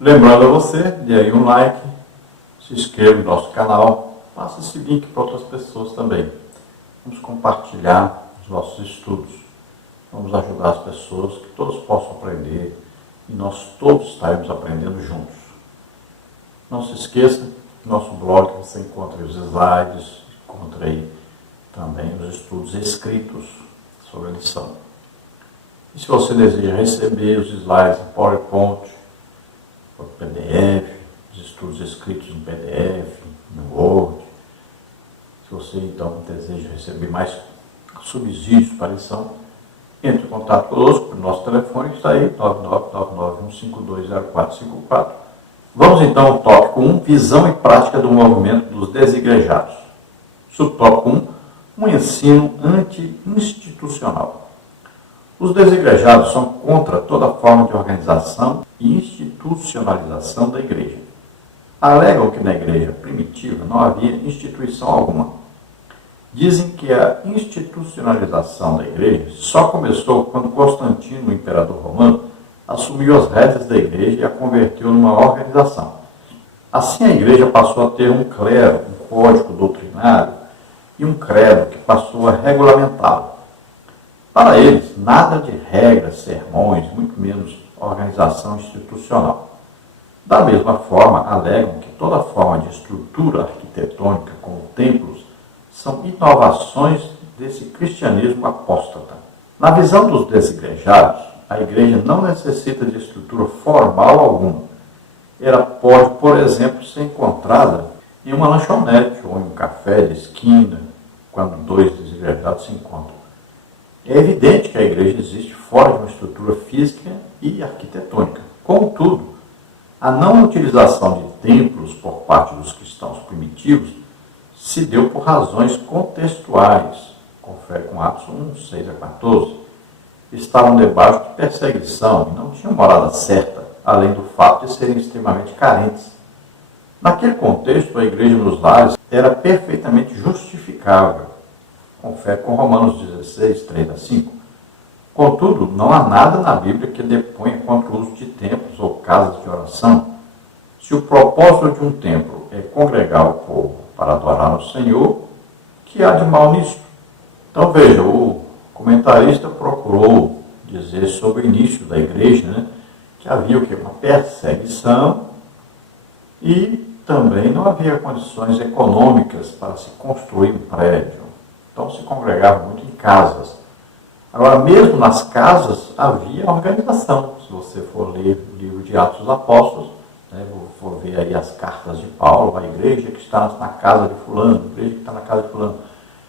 Lembrando a você, dê aí um like, se inscreva no nosso canal, passe esse link para outras pessoas também. Vamos compartilhar os nossos estudos, vamos ajudar as pessoas, que todos possam aprender e nós todos estaremos aprendendo juntos. Não se esqueça, no nosso blog você encontra os slides, encontra aí também os estudos escritos sobre a lição. E se você deseja receber os slides em PowerPoint, por PDF, os estudos escritos em PDF, no Word, se você então deseja receber mais subsídios para a lição, entre em contato conosco, o nosso telefone está aí, 99951520454. Vamos então ao tópico 1, visão e prática do movimento dos desigrejados. Subtópico 1, um ensino anti-institucional. Os desigrejados são contra toda forma de organização e institucionalização da igreja. Alegam que na igreja primitiva não havia instituição alguma. Dizem que a institucionalização da igreja só começou quando Constantino, o imperador romano, assumiu as rédeas da igreja e a converteu numa organização. Assim a igreja passou a ter um clero, um código doutrinário e um credo que passou a regulamentá-lo. Para eles, nada de regras, sermões, muito menos organização institucional. Da mesma forma, alegam que toda forma de estrutura arquitetônica, como templos, são inovações desse cristianismo apóstata. Na visão dos desigrejados, a igreja não necessita de estrutura formal alguma. Ela pode, por exemplo, ser encontrada em uma lanchonete ou em um café de esquina, quando dois desigrejados se encontram. É evidente que a igreja existe fora de uma estrutura física e arquitetônica. Contudo, a não utilização de templos por parte dos cristãos primitivos se deu por razões contextuais. Confere com Atos 1, 6 a 14. Estavam debaixo de perseguição e não tinham morada certa, além do fato de serem extremamente carentes. Naquele contexto, a igreja nos lares era perfeitamente justificável. Confere com Romanos 16, 3 a 5. Contudo, não há nada na Bíblia que deponha contra o uso de templos ou casas de oração. Se o propósito de um templo é congregar o povo para adorar ao Senhor, que há de mal nisso? Então veja, o comentarista procurou dizer sobre o início da igreja, que havia o quê? Uma perseguição e também não havia condições econômicas para se construir um prédio. Então se congregava muito em casas. Agora, mesmo nas casas, havia organização. Se você for ler o livro de Atos dos Apóstolos, for ver aí as cartas de Paulo, a igreja que está na casa de fulano, a igreja que está na casa de fulano.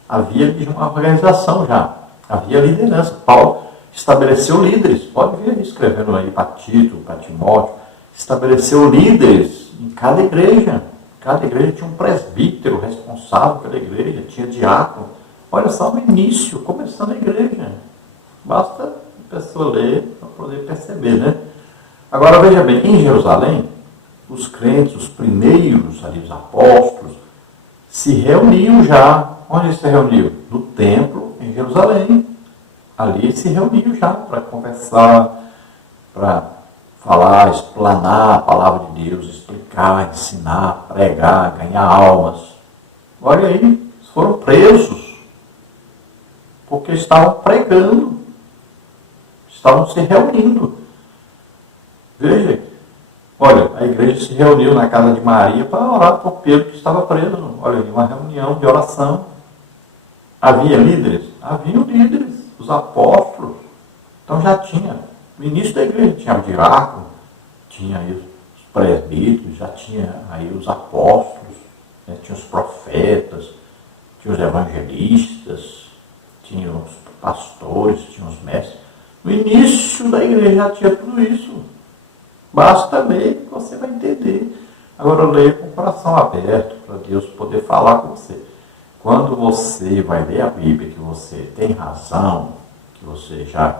Havia uma organização já, havia liderança. Paulo estabeleceu líderes, pode ver escrevendo aí para Tito, para Timóteo, estabeleceu líderes em cada igreja. Cada igreja tinha um presbítero responsável pela igreja, tinha diácono. Olha só o início, começando a igreja. Basta a pessoa ler para poder perceber, Agora veja bem, em Jerusalém, os crentes, os primeiros ali, os apóstolos, se reuniam já. Onde se reuniam? No templo, em Jerusalém. Ali se reuniam já para conversar, para falar, explanar a palavra de Deus, explicar, ensinar, pregar, ganhar almas. Olha aí, foram presos, porque estavam pregando, estavam se reunindo. Veja, olha, a igreja se reuniu na casa de Maria para orar por Pedro, que estava preso. Olha, uma reunião de oração. Havia líderes? Haviam líderes, os apóstolos. Então já tinha, no início da igreja tinha o diácono, tinha aí os presbíteros, já tinha aí os apóstolos, tinha os profetas, tinha os evangelistas, tinha os pastores, tinha os mestres. No início da igreja já tinha tudo isso. Basta ler que você vai entender. Agora leia com o coração aberto para Deus poder falar com você. Quando você vai ler a Bíblia, que você tem razão, que você já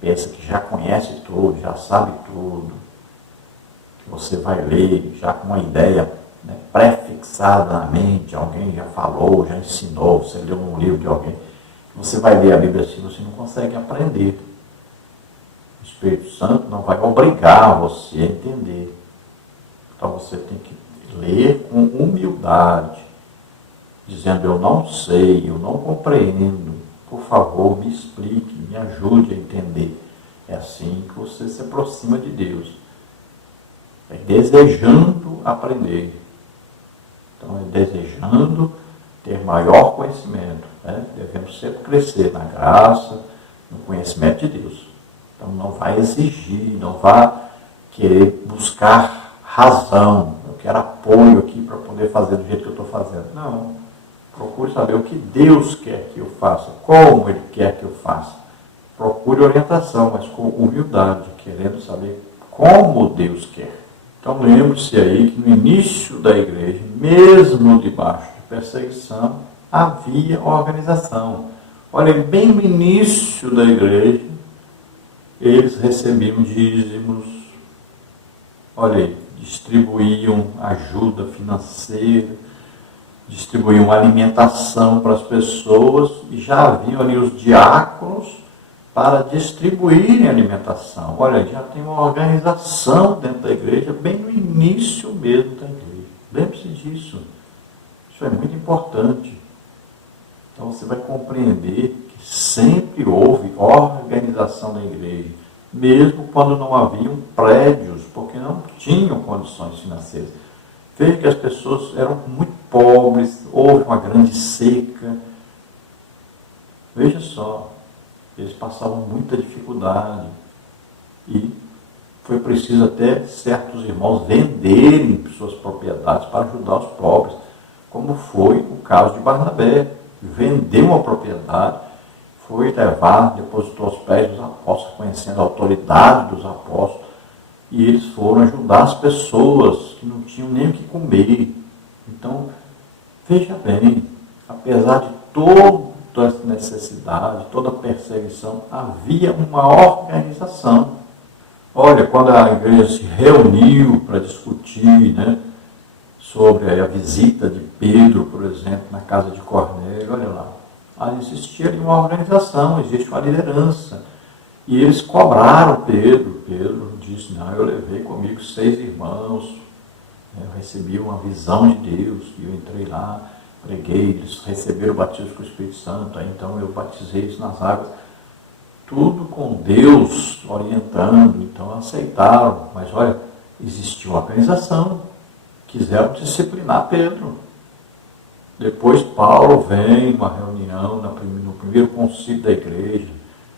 pensa que já conhece tudo, já sabe tudo, que você vai ler já com uma ideia pré-fixada na mente, alguém já falou, já ensinou, você leu um livro de alguém, você vai ler a Bíblia assim, você não consegue aprender. O Espírito Santo não vai obrigar você a entender. Então você tem que ler com humildade, dizendo: eu não sei, eu não compreendo, por favor, me explique, me ajude a entender. É assim que você se aproxima de Deus. É desejando aprender. Então, é desejando ter maior conhecimento. Né? Devemos sempre crescer na graça, no conhecimento de Deus. Então, não vai exigir, não vai querer buscar razão. Eu quero apoio aqui para poder fazer do jeito que eu estou fazendo. Não. Procure saber o que Deus quer que eu faça, como Ele quer que eu faça. Procure orientação, mas com humildade, querendo saber como Deus quer. Então lembre-se aí que no início da igreja, mesmo debaixo de perseguição, havia organização. Olha, bem no início da igreja, eles recebiam dízimos, olha aí, distribuíam ajuda financeira, distribuíam alimentação para as pessoas, e já haviam ali os diáconos para distribuírem alimentação. Olha, já tem uma organização dentro da igreja, bem no início mesmo da igreja. Lembre-se disso. Isso é muito importante. Então você vai compreender que sempre houve organização da igreja, mesmo quando não haviam prédios, porque não tinham condições financeiras. Veja que as pessoas eram muito pobres, houve uma grande seca. Veja só, eles passavam muita dificuldade e foi preciso até certos irmãos venderem suas propriedades para ajudar os pobres, como foi o caso de Barnabé. Vendeu uma propriedade, foi levar, depositou aos pés dos apóstolos, conhecendo a autoridade dos apóstolos, e eles foram ajudar as pessoas que não tinham nem o que comer. Então, veja bem, apesar de toda essa necessidade, toda a perseguição, havia uma organização. Olha, quando a igreja se reuniu para discutir, né, sobre a visita de Pedro, por exemplo, na casa de Cornélio, olha lá, existia ali uma organização, existe uma liderança. E eles cobraram Pedro. Pedro disse: não, eu levei comigo 6 irmãos, eu recebi uma visão de Deus, e eu entrei lá, preguei, eles receberam o batismo com o Espírito Santo, aí então eu batizei eles nas águas. Tudo com Deus orientando, então aceitaram. Mas olha, existiu uma organização, quiseram disciplinar Pedro. Depois Paulo vem uma reunião no primeiro concílio da igreja,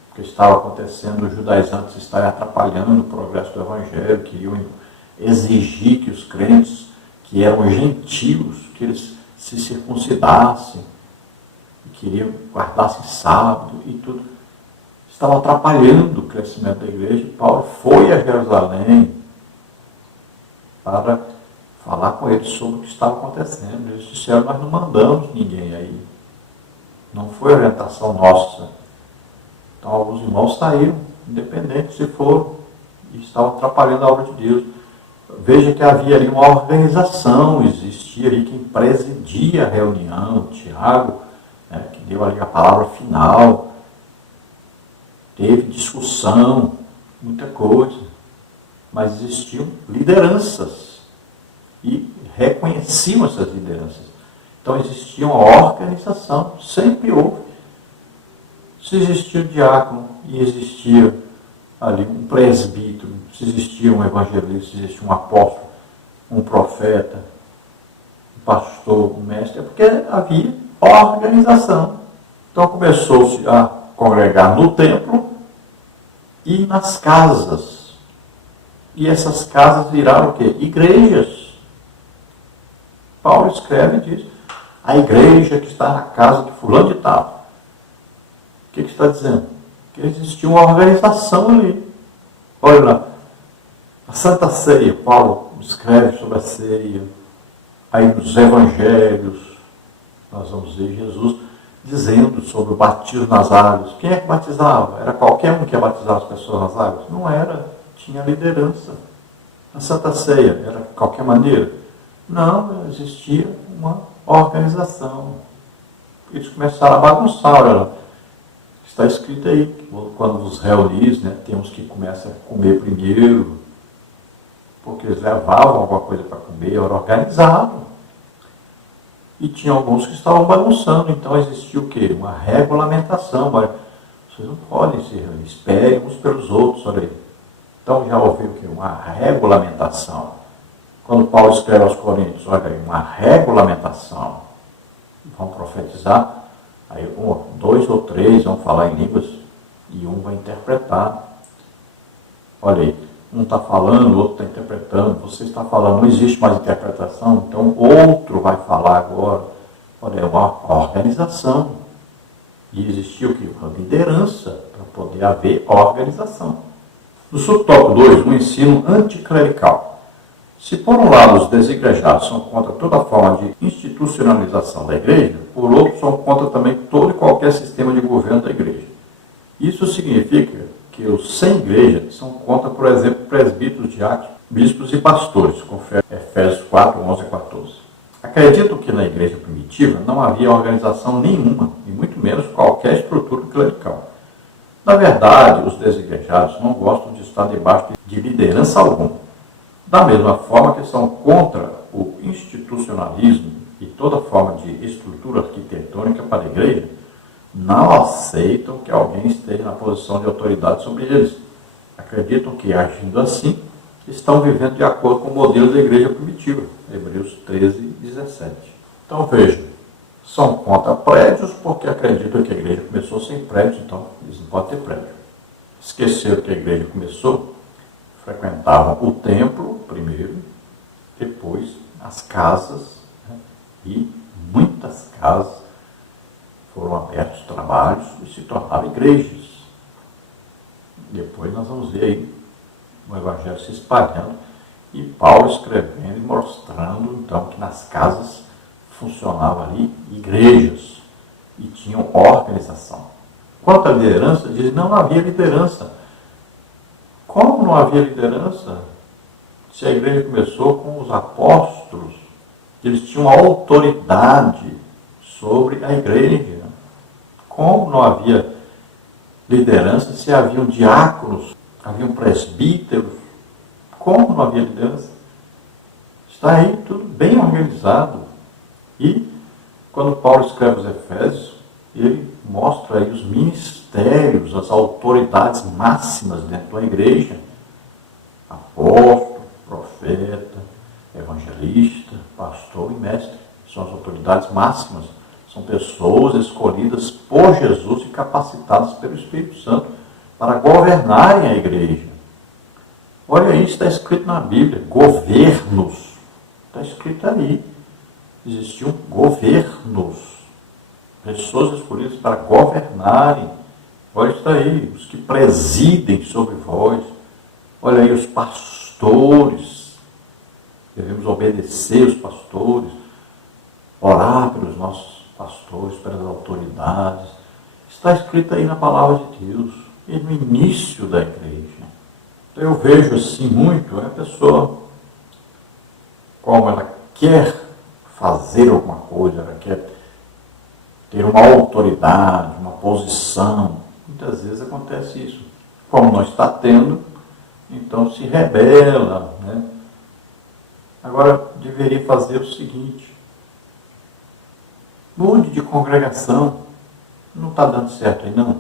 porque estava acontecendo, os judaizantes estavam atrapalhando o progresso do evangelho, queriam exigir que os crentes, que eram gentios, que eles se circuncidassem, queriam guardassem sábado e tudo. Estava atrapalhando o crescimento da igreja. Paulo foi a Jerusalém para falar com eles sobre o que estava acontecendo. Eles disseram: nós não mandamos ninguém aí. Não foi orientação nossa. Então alguns irmãos saíram, independentes se foram, e estavam atrapalhando a obra de Deus. Veja que havia ali uma organização, existia ali quem presidia a reunião, Tiago, né, que deu ali a palavra final. Teve discussão, muita coisa, mas existiam lideranças e reconheciam essas lideranças. Então existia uma organização, sempre houve. Se existia um diácono e existia ali um presbítero, se existia um evangelista, se existia um apóstolo, um profeta, um pastor, um mestre, é porque havia organização. Então começou-se a congregar no templo e nas casas. E essas casas viraram o quê? Igrejas. Paulo escreve e diz: a igreja que está na casa de fulano de tal. O que está dizendo? Que existia uma organização ali. Olha lá, a Santa Ceia, Paulo escreve sobre a ceia. Aí nos evangelhos, nós vamos ver Jesus dizendo sobre o batismo nas águas. Quem é que batizava? Era qualquer um que ia batizar as pessoas nas águas? Não era, tinha liderança. A Santa Ceia era de qualquer maneira? Não, existia uma organização. Eles começaram a bagunçar, olha lá. Está escrito aí, quando vos reunis, né, tem uns que começam a comer primeiro, porque eles levavam alguma coisa para comer, era organizado. E tinha alguns que estavam bagunçando, então existia o quê? Uma regulamentação. Olha, vocês não podem ser, esperem uns pelos outros, olha aí. Então já houve o quê? Uma regulamentação. Quando Paulo escreve aos Coríntios, olha aí, uma regulamentação. Vão profetizar, aí dois ou três vão falar em línguas e um vai interpretar. Olha aí, um está falando, o outro está interpretando, você está falando, não existe mais interpretação, então outro vai falar agora. Olha, é uma organização. E existiu o quê? Uma liderança para poder haver organização. No subtópico 2, o ensino anticlerical. Se por um lado os desigrejados são contra toda forma de institucionalização da igreja, por outro são contra também todo e qualquer sistema de governo da igreja. Isso significa que os sem igreja são contra, por exemplo, presbíteros, diáconos, bispos e pastores, confere Efésios 4, 11 a 14. Acredito que na igreja primitiva não havia organização nenhuma, e muito menos qualquer estrutura clerical. Na verdade, os desigrejados não gostam de estar debaixo de liderança alguma. Da mesma forma que são contra o institucionalismo e toda forma de estrutura arquitetônica para a igreja, não aceitam que alguém esteja na posição de autoridade sobre eles. Acreditam que, agindo assim, estão vivendo de acordo com o modelo da igreja primitiva. Hebreus 13, 17. Então vejam, são contra prédios porque acreditam que a igreja começou sem prédios, então eles não podem ter prédio. Esqueceram que a igreja começou, frequentavam o templo primeiro, depois as casas, né? E muitas casas foram abertos trabalhos e se tornaram igrejas. Depois nós vamos ver aí o evangelho se espalhando e Paulo escrevendo e mostrando então que nas casas funcionavam ali igrejas e tinham organização. Quanto à liderança, diz não havia liderança. Como não havia liderança? Se a igreja começou com os apóstolos, eles tinham autoridade sobre a igreja. Como não havia liderança se haviam diáconos, haviam presbíteros? Como não havia liderança? Está aí tudo bem organizado. E quando Paulo escreve os Efésios, ele mostra aí os ministérios, as autoridades máximas dentro da igreja. Apóstolo, profeta, evangelista, pastor e mestre. São as autoridades máximas. São pessoas escolhidas por Jesus e capacitadas pelo Espírito Santo para governarem a igreja. Olha isso, está escrito na Bíblia. Governos. Está escrito ali. Existiam governos. Pessoas escolhidas para governarem. Olha isso aí, os que presidem sobre vós. Olha aí, os pastores. Devemos obedecer os pastores, orar pelos nossos pastores, pelas autoridades. Está escrito aí na palavra de Deus, e no início da igreja. Então eu vejo assim muito, a pessoa, como ela quer fazer alguma coisa, ela quer ter uma autoridade, uma posição. Muitas vezes acontece isso. Como não está tendo, então se rebela, né? Agora, deveria fazer o seguinte: mude de congregação. Não está dando certo aí, não.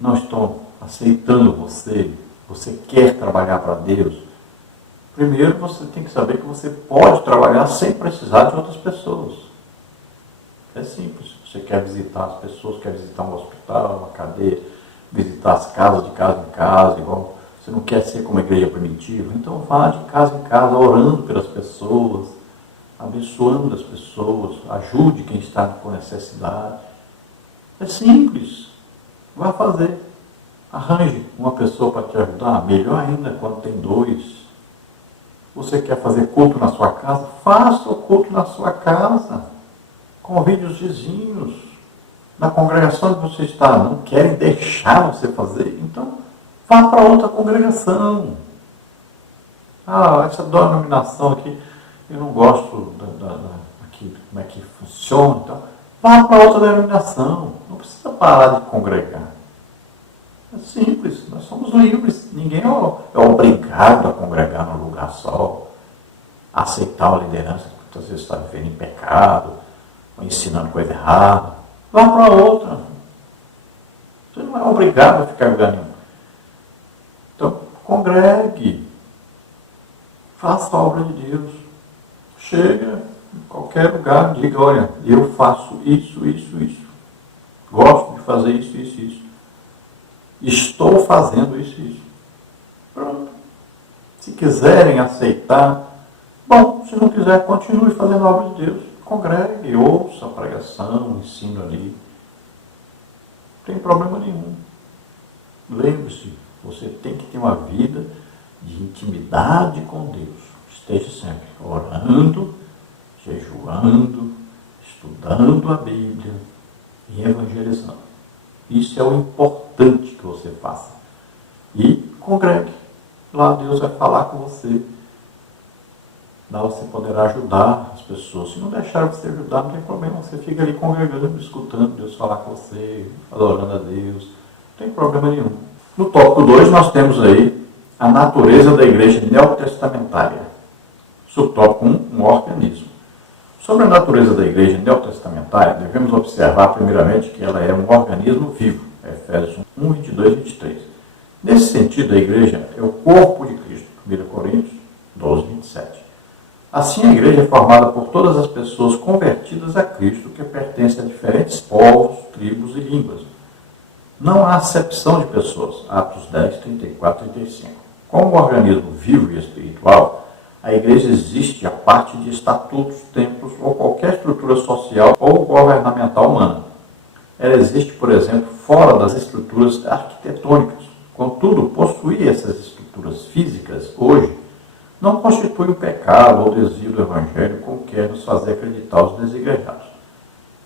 Não estão aceitando você. Você quer trabalhar para Deus. Primeiro, você tem que saber que você pode trabalhar sem precisar de outras pessoas. É simples. Você quer visitar as pessoas, quer visitar um hospital, uma cadeia, visitar as casas de casa em casa, igual você não quer ser como a igreja primitiva, então vá de casa em casa orando pelas pessoas, abençoando as pessoas, ajude quem está com necessidade. É simples. Vá fazer. Arranje uma pessoa para te ajudar, melhor ainda quando tem dois. Você quer fazer culto na sua casa? Faça o culto na sua casa. Convide os vizinhos. Na congregação que você está, não querem deixar você fazer? Então, vá para outra congregação. Ah, essa denominação aqui, eu não gosto aqui, como é que funciona. Então, vá para outra denominação. Não precisa parar de congregar. É simples, nós somos livres. Ninguém é obrigado a congregar num lugar só, a aceitar uma liderança que muitas vezes está vivendo em pecado, ou ensinando coisa errada. Vá para outra. Você não é obrigado a ficar em lugar nenhum. Então, congregue. Faça a obra de Deus. Chega em qualquer lugar, diga, olha, eu faço isso, isso, isso. Gosto de fazer isso, isso, isso. Estou fazendo isso, isso. Pronto. Se quiserem aceitar, bom, se não quiser, continue fazendo a obra de Deus. Congregue, ouça a pregação, o ensino ali. Não tem problema nenhum. Lembre-se, você tem que ter uma vida de intimidade com Deus. Esteja sempre orando, jejuando, estudando a Bíblia e evangelizando. Isso é o importante que você faça. E congregue. Lá Deus vai falar com você. Lá você poderá ajudar as pessoas. Se não deixar você ajudar, não tem problema. Você fica ali congregando, escutando Deus falar com você, adorando a Deus. Não tem problema nenhum. No tópico 2, nós temos aí a natureza da igreja neotestamentária. Subtópico 1, um organismo. Sobre a natureza da igreja neotestamentária, devemos observar primeiramente que ela é um organismo vivo. Efésios 1, 22 e 23. Nesse sentido, a igreja é o corpo de Cristo. 1 Coríntios 12, 27. Assim, a igreja é formada por todas as pessoas convertidas a Cristo que pertencem a diferentes povos, tribos e línguas. Não há acepção de pessoas. Atos 10, 34 e 35. Como um organismo vivo e espiritual, a igreja existe a parte de estatutos, templos ou qualquer estrutura social ou governamental humana. Ela existe, por exemplo, fora das estruturas arquitetônicas. Contudo, possuir essas estruturas físicas hoje não constitui um pecado ou desvio do Evangelho como quer nos fazer acreditar os desigrejados.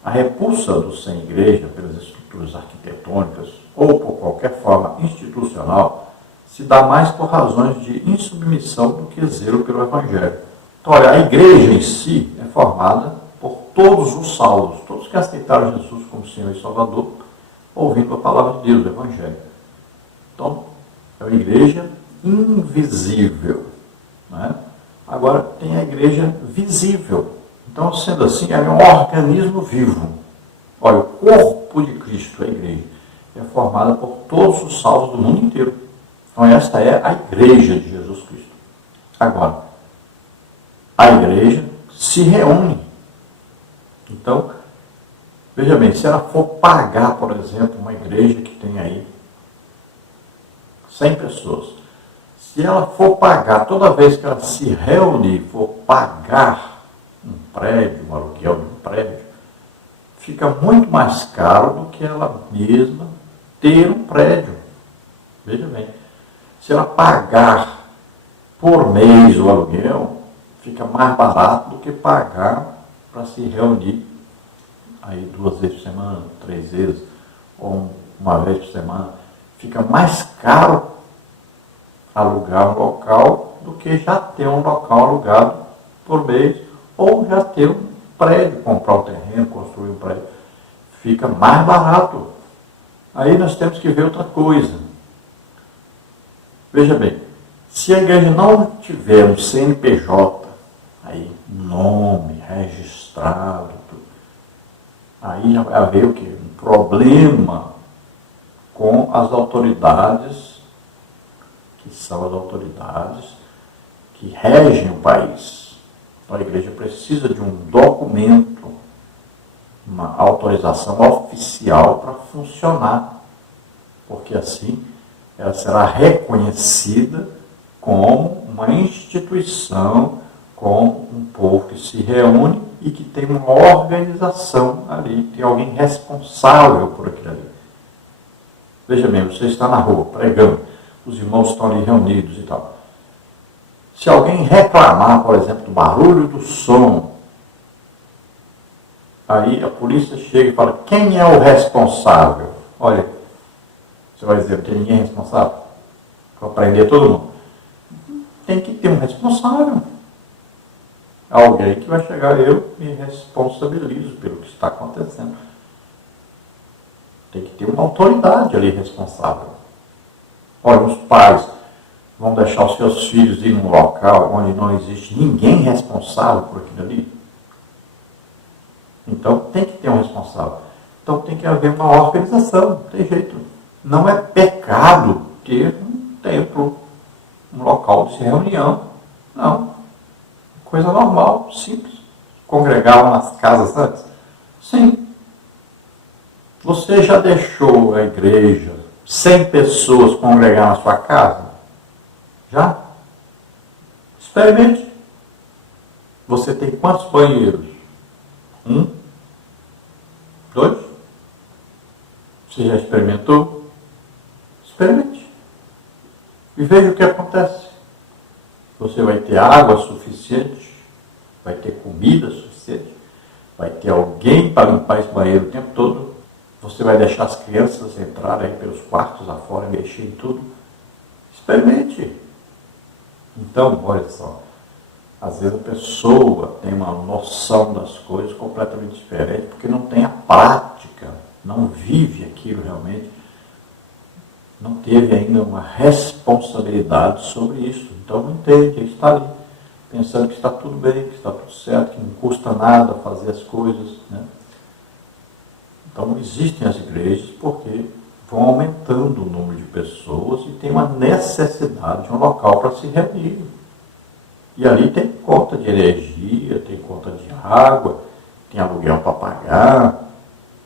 A repulsa do sem igreja pelas estruturas arquitetônicas ou por qualquer forma institucional se dá mais por razões de insubmissão do que zelo pelo Evangelho. Então, olha, a igreja em si é formada por todos os salvos, todos que aceitaram Jesus como Senhor e Salvador, ouvindo a palavra de Deus, o Evangelho. Então, é uma igreja invisível. Né? Agora, tem a igreja visível. Então, sendo assim, ela é um organismo vivo. Olha, o corpo de Cristo, a igreja, é formada por todos os salvos do mundo inteiro. Então, esta é a igreja de Jesus Cristo. Agora, a igreja se reúne. Então, veja bem, se ela for pagar, por exemplo, uma igreja que tem aí 100 pessoas, se ela for pagar, toda vez que ela se reunir, for pagar um prédio, um aluguel de um prédio, fica muito mais caro do que ela mesma ter um prédio. Veja bem, se ela pagar por mês o aluguel, fica mais barato do que pagar para se reunir aí 2 vezes por semana, 3 vezes, ou uma vez por semana. Fica mais caro alugar um local do que já ter um local alugado por mês, ou já ter um prédio, comprar um terreno, construir um prédio. Fica mais barato. Aí nós temos que ver outra coisa. Veja bem, se a igreja não tiver um CNPJ, aí, nome registrado, aí já vai haver o quê? Um problema com as autoridades, que são as autoridades que regem o país. Então a igreja precisa de um documento, uma autorização oficial para funcionar, porque assim ela será reconhecida como uma instituição, como um povo que se reúne e que tem uma organização ali, tem alguém responsável por aquilo ali. Veja bem, você está na rua pregando, os irmãos estão ali reunidos e tal. Se alguém reclamar, por exemplo, do barulho do som, aí a polícia chega e fala, quem é o responsável? Olha, você vai dizer, não tem ninguém responsável? Para prender todo mundo. Tem que ter um responsável. Alguém que vai chegar, eu me responsabilizo pelo que está acontecendo. Tem que ter uma autoridade ali responsável. Olha, os pais vão deixar os seus filhos ir num local onde não existe ninguém responsável por aquilo ali? Então tem que ter um responsável. Então tem que haver uma organização, não tem jeito. Não é pecado ter um templo, um local de reunião. Não. Coisa normal, simples. Congregavam nas casas antes? Sim. Você já deixou a igreja 100 pessoas congregar na sua casa? Já? Experimente. Você tem quantos banheiros? 1? 2? Você já experimentou? Experimente. E veja o que acontece. Você vai ter água suficiente, vai ter comida suficiente, vai ter alguém para limpar esse banheiro o tempo todo. Você vai deixar as crianças entrarem aí pelos quartos afora e mexer em tudo. Experimente. Então, olha só. Às vezes a pessoa tem uma noção das coisas completamente diferente, porque não tem a prática, não vive aquilo realmente, não teve ainda uma responsabilidade sobre isso. Então não entende, ele está ali, pensando que está tudo bem, que está tudo certo, que não custa nada fazer as coisas, né? Então existem as igrejas porque vão aumentando o número de pessoas e tem uma necessidade de um local para se reunir. E ali tem conta de energia, tem conta de água, tem aluguel para pagar,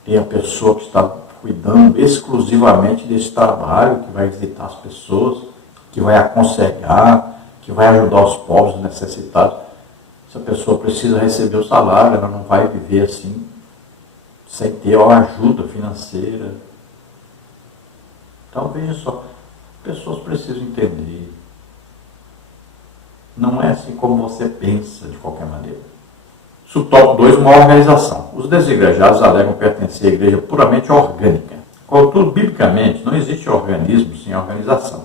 tem a pessoa que está cuidando exclusivamente desse trabalho, que vai visitar as pessoas, que vai aconselhar, que vai ajudar os pobres necessitados. Essa pessoa precisa receber o salário, ela não vai viver assim, sem ter uma ajuda financeira. Então, veja só, as pessoas precisam entender. Não é assim como você pensa, de qualquer maneira. Subtópico 2, uma organização. Os desigrejados alegam pertencer à igreja puramente orgânica. Contudo, biblicamente, não existe organismo sem organização,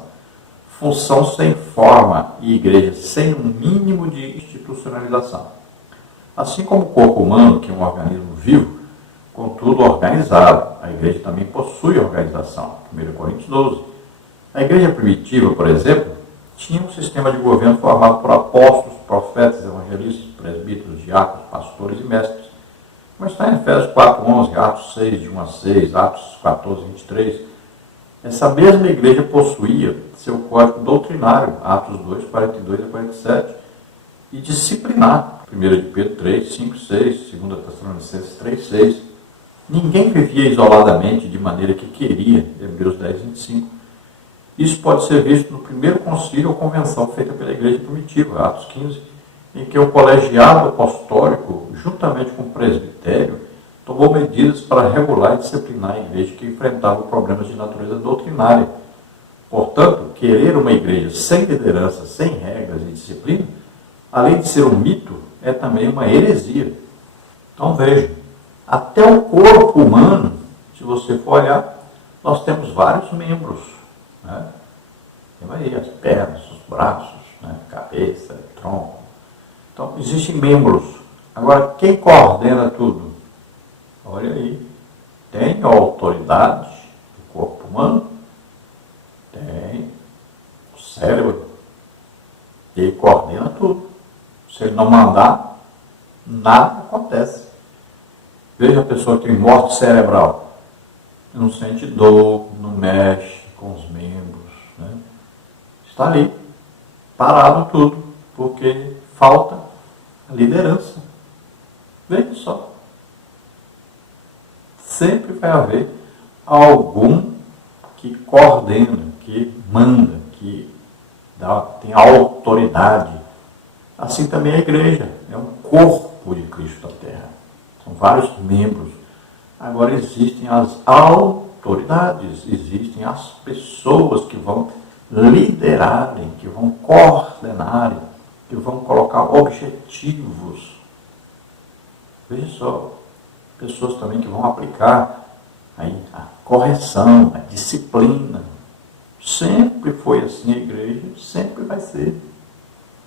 função sem forma e igreja sem um mínimo de institucionalização. Assim como o corpo humano, que é um organismo vivo, contudo organizado, a igreja também possui organização. 1 Coríntios 12. A igreja primitiva, por exemplo, tinha um sistema de governo formado por apóstolos, profetas, evangelistas, presbíteros, diáconos, pastores e mestres. Como está em Efésios 4:11, Atos 6, de 1 a 6, Atos 14, 23. Essa mesma igreja possuía seu código doutrinário, Atos 2, 42 a 47, e disciplinar, 1 de Pedro 3, 5, 6, 2 Tessalonicenses 3, 6. Ninguém vivia isoladamente de maneira que queria, Hebreus 10, 25. Isso pode ser visto no primeiro concílio ou convenção feita pela igreja primitiva, Atos 15, em que o colegiado apostólico, juntamente com o presbitério, tomou medidas para regular e disciplinar a igreja que enfrentava problemas de natureza doutrinária. Portanto, querer uma igreja sem liderança, sem regras e disciplina, além de ser um mito, é também uma heresia. Então veja, até o corpo humano, se você for olhar, nós temos vários membros. Né? Tem aí as pernas, os braços, né? Cabeça, tronco. Então, existem membros. Agora, quem coordena tudo? Olha aí. Tem a autoridade do corpo humano? Tem o cérebro. Ele coordena tudo. Se ele não mandar, nada acontece. Veja a pessoa que tem morte cerebral. Não sente dor, não mexe com os membros, né? Está ali, parado tudo, porque falta a liderança. Veja só. Sempre vai haver algum que coordena, que manda, que tem autoridade. Assim também a igreja, é um corpo de Cristo na Terra. São vários membros. Agora existem as autoridades, existem as pessoas que vão liderarem, que vão coordenarem, que vão colocar objetivos. Veja só, pessoas também que vão aplicar aí a correção, a disciplina. Sempre foi assim a igreja, sempre vai ser.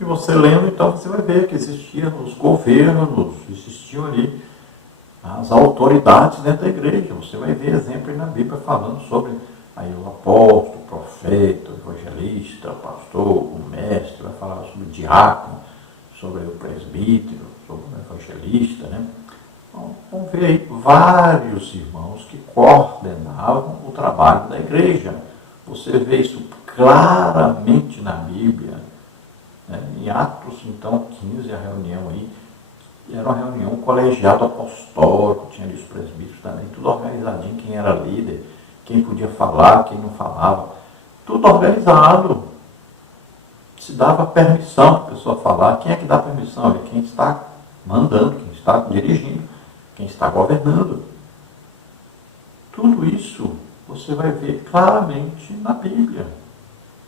E você lendo, então, você vai ver que existiam os governos, existiam ali as autoridades dentro da igreja. Você vai ver exemplo aí na Bíblia falando sobre Aí o apóstolo, o profeta, o evangelista, o pastor, o mestre, vai falar sobre o diácono, sobre o presbítero, sobre o evangelista, né? Então, vamos ver aí vários irmãos que coordenavam o trabalho da igreja. Você vê isso claramente na Bíblia, né? Em Atos, então, 15, a reunião aí, era uma reunião colegiado apostólico, tinha ali os presbíteros também, tudo organizadinho, quem era líder, quem podia falar, quem não falava, tudo organizado. Se dava permissão para a pessoa falar. Quem é que dá permissão? É quem está mandando, quem está dirigindo, quem está governando. Tudo isso você vai ver claramente na Bíblia.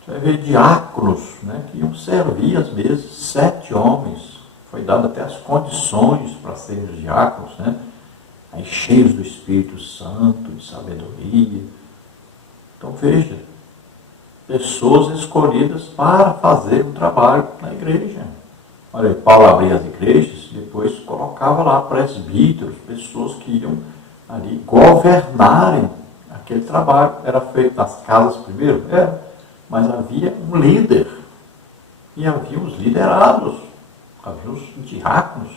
Você vai ver diáconos, né, que iam servir às vezes 7 homens. Foi dado até as condições para serem os diáconos, né? Aí cheios do Espírito Santo, de sabedoria. Então veja, pessoas escolhidas para fazer o trabalho na igreja. Olha aí, Paulo abria as igrejas, depois colocava lá presbíteros, pessoas que iam ali governarem aquele trabalho. Era feito nas casas primeiro? Era, mas havia um líder. E havia os liderados, havia os diáconos.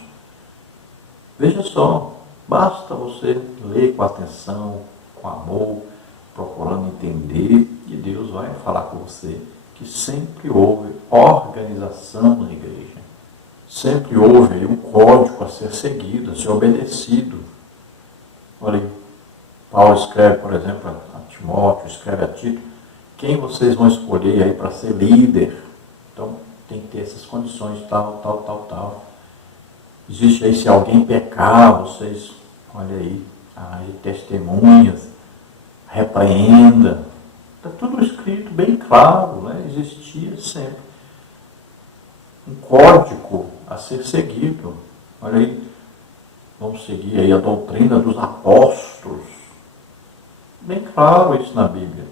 Veja só, basta você ler com atenção, com amor, procurando entender, e Deus vai falar com você que sempre houve organização na igreja. Sempre houve um código a ser seguido, a ser obedecido. Olha aí, Paulo escreve, por exemplo, a Timóteo, escreve a Tito, quem vocês vão escolher aí para ser líder? Então, tem que ter essas condições, tal. Existe aí, se alguém pecar, vocês, olha aí, testemunhas, repreenda. Está tudo escrito bem claro, né? Existia sempre um código a ser seguido. Olha aí, vamos seguir aí a doutrina dos apóstolos. Bem claro isso na Bíblia.